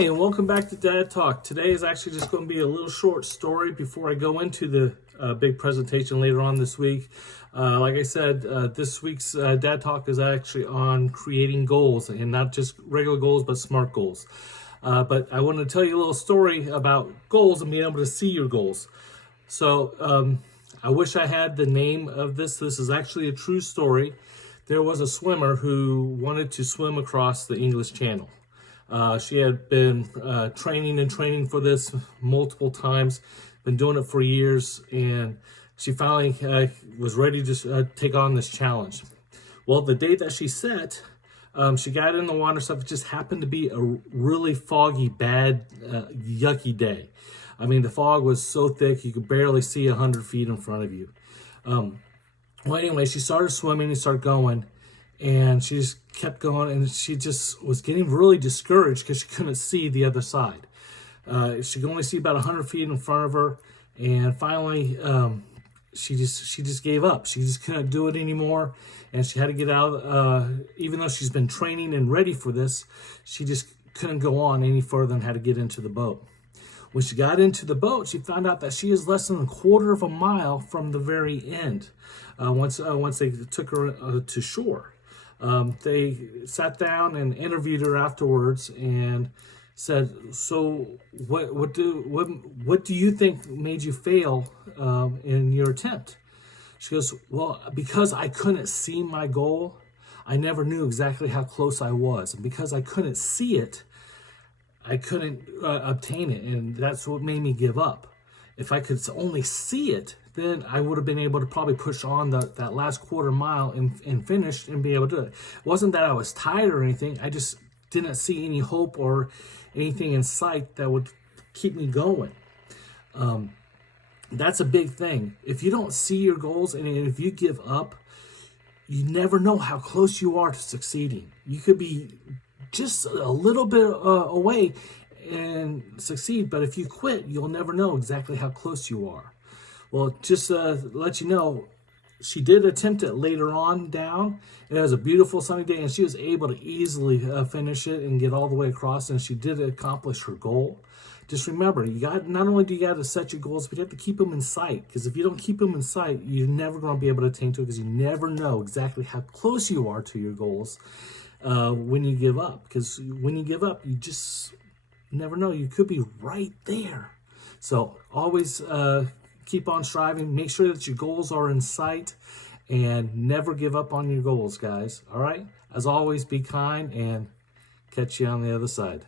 Hey, and welcome back to Dad Talk. Today is actually just going to be a little short story before I go into the big presentation later on this week. Like I said, this week's Dad Talk is actually on creating goals, and not just regular goals, but SMART goals. But I want to tell you a little story about goals and being able to see your goals. So I wish I had the name of this. This is actually a true story. There was a swimmer who wanted to swim across the English Channel. She had been training for this multiple times, been doing it for years, and she finally was ready to take on this challenge. Well, the date that she set, she got in the water stuff. It just happened to be a really foggy, bad, yucky day. I mean, the fog was so thick you could barely see 100 feet in front of you. Well, anyway, she started swimming and started going. And she just kept going, and she just was getting really discouraged because she couldn't see the other side. She could only see about 100 feet in front of her, and finally, she just gave up. She just couldn't do it anymore, and she had to get out. Even though she's been training and ready for this, she just couldn't go on any further and had to get into the boat. When she got into the boat, she found out that she is less than a quarter of a mile from the very end. Once they took her to shore. They sat down and interviewed her afterwards and said, "So what do you think made you fail in your attempt?" She goes, "Well, because I couldn't see my goal, I never knew exactly how close I was, and because I couldn't see it, I couldn't obtain it, and that's what made me give up. If I could only see it, then I would have been able to probably push on that last quarter mile and finish and be able to do it. It wasn't that I was tired or anything. I just didn't see any hope or anything in sight that would keep me going." That's a big thing. If you don't see your goals and if you give up, you never know how close you are to succeeding. You could be just a little bit away and succeed, but if you quit, you'll never know exactly how close you are. Well, just to let you know, she did attempt it later on down. It was a beautiful sunny day, and she was able to easily finish it and get all the way across, and she did accomplish her goal. Just remember, not only do you got to set your goals, but you have to keep them in sight, because if you don't keep them in sight, you're never going to be able to attain to it, because you never know exactly how close you are to your goals when you give up. Because when you give up, you just never know. You could be right there. So always keep on striving. Make sure that your goals are in sight, and never give up on your goals, guys. All right? As always, be kind, and catch you on the other side.